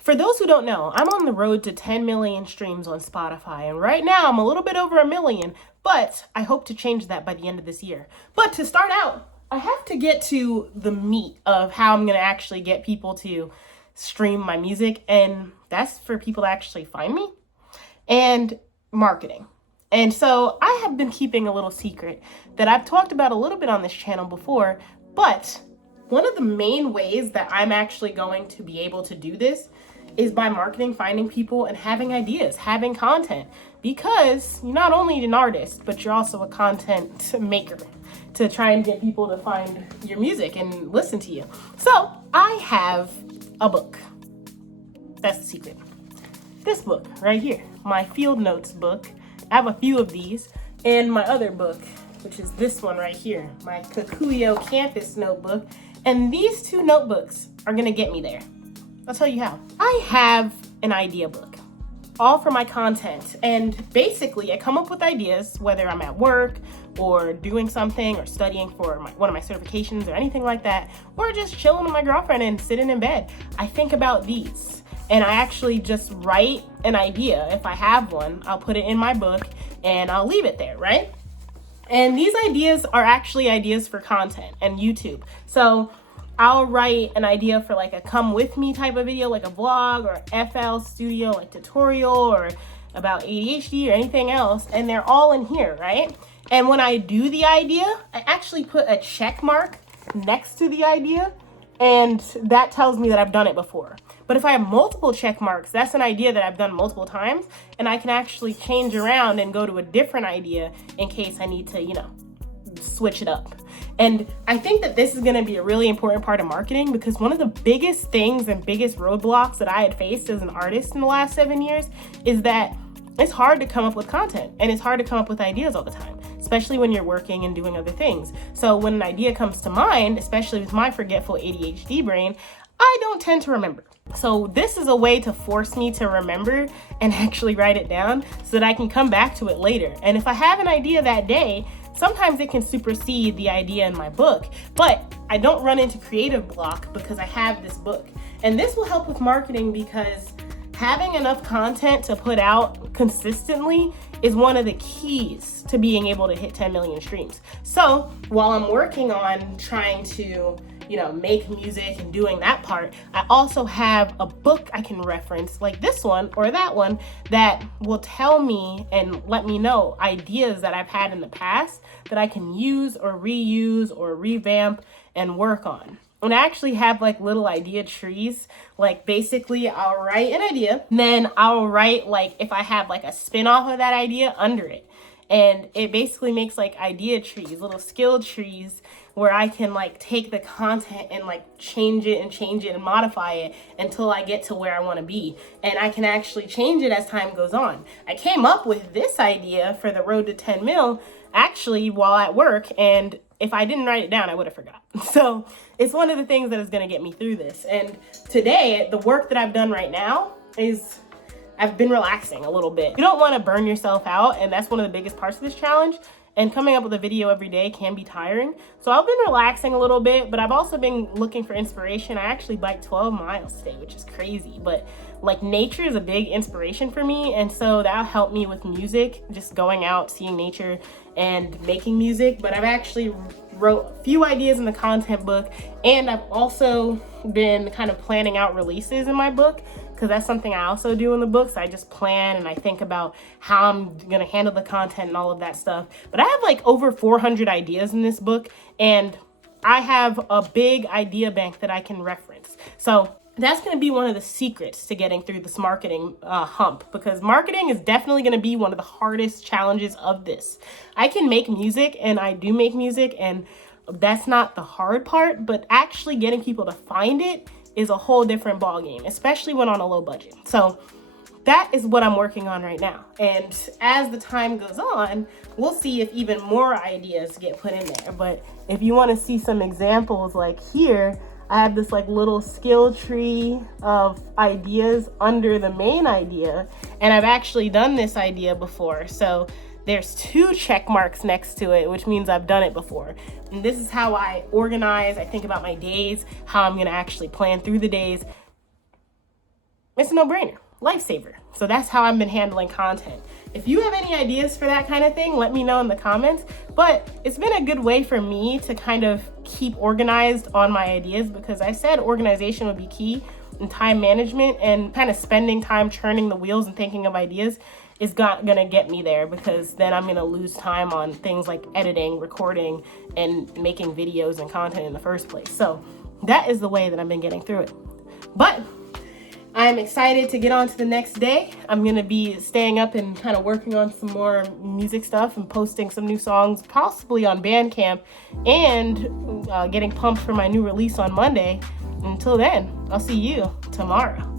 For those who don't know, I'm on the road to 10 million streams on Spotify, and right now I'm a little bit over 1 million, but I hope to change that by the end of this year. But to start out, I have to get to the meat of how I'm gonna actually get people to stream my music, and that's for people to actually find me, and marketing. And so I have been keeping a little secret that I've talked about a little bit on this channel before, but one of the main ways that I'm actually going to be able to do this is by marketing, finding people, and having ideas, having content. Because you're not only an artist, but you're also a content maker to try and get people to find your music and listen to you. So I have a book. That's the secret. This book right here, my field notes book. I have a few of these, and my other book, which is this one right here, my Kikuyo Campus notebook. And these two notebooks are gonna get me there. I'll tell you how. I have an idea book, all for my content. And basically I come up with ideas, whether I'm at work or doing something or studying for one of my certifications or anything like that, or just chilling with my girlfriend and sitting in bed. I think about these and I actually just write an idea. If I have one, I'll put it in my book and I'll leave it there, right? And these ideas are actually ideas for content and YouTube. So I'll write an idea for like a come with me type of video, like a vlog or FL Studio, like tutorial or about ADHD or anything else. And they're all in here, right? And when I do the idea, I actually put a check mark next to the idea. And that tells me that I've done it before. But if I have multiple check marks, that's an idea that I've done multiple times, and I can actually change around and go to a different idea in case I need to, switch it up. And I think that this is gonna be a really important part of marketing, because one of the biggest things and biggest roadblocks that I had faced as an artist in the last 7 years is that it's hard to come up with content and it's hard to come up with ideas all the time, especially when you're working and doing other things. So when an idea comes to mind, especially with my forgetful ADHD brain, I don't tend to remember. So this is a way to force me to remember and actually write it down so that I can come back to it later. And if I have an idea that day, sometimes it can supersede the idea in my book, but I don't run into creative block because I have this book. And this will help with marketing, because having enough content to put out consistently is one of the keys to being able to hit 10 million streams. So while I'm working on trying to make music and doing that part, I also have a book I can reference, like this one or that one, that will tell me and let me know ideas that I've had in the past that I can use or reuse or revamp and work on. And I actually have like little idea trees. Like basically I'll write an idea, then I'll write like if I have like a spin-off of that idea under it. And it basically makes like idea trees, little skill trees, where I can like take the content and like change it and modify it until I get to where I want to be. And I can actually change it as time goes on. I came up with this idea for the road to 10 mil actually while at work, and if I didn't write it down, I would have forgot. So it's one of the things that is going to get me through this. And today, the work that I've done right now is I've been relaxing a little bit. You don't want to burn yourself out, and that's one of the biggest parts of this challenge. And coming up with a video every day can be tiring. So I've been relaxing a little bit, but I've also been looking for inspiration. I actually biked 12 miles today, which is crazy, but like nature is a big inspiration for me. And so that helped me with music, just going out, seeing nature and making music. But I've actually wrote a few ideas in the content book, and I've also been kind of planning out releases in my book, because that's something I also do in the books. I just plan and I think about how I'm gonna handle the content and all of that stuff. But I have like over 400 ideas in this book, and I have a big idea bank that I can reference. So that's gonna be one of the secrets to getting through this marketing hump, because marketing is definitely gonna be one of the hardest challenges of this. I can make music, and I do make music, and that's not the hard part, but actually getting people to find it is a whole different ballgame, especially when on a low budget. So that is what I'm working on right now. And as the time goes on, we'll see if even more ideas get put in there. But if you want to see some examples, like here, I have this like little skill tree of ideas under the main idea. And I've actually done this idea before. So there's 2 check marks next to it, which means I've done it before. And this is how I organize. I think about my days, how I'm gonna actually plan through the days. It's a no-brainer, lifesaver. So that's how I've been handling content. If you have any ideas for that kind of thing, let me know in the comments. But it's been a good way for me to kind of keep organized on my ideas, because I said organization would be key, and time management and kind of spending time churning the wheels and thinking of ideas is gonna get me there, because then I'm gonna lose time on things like editing, recording, and making videos and content in the first place. So that is the way that I've been getting through it. But I'm excited to get on to the next day. I'm gonna be staying up and kind of working on some more music stuff and posting some new songs, possibly on Bandcamp, and getting pumped for my new release on Monday. Until then, I'll see you tomorrow.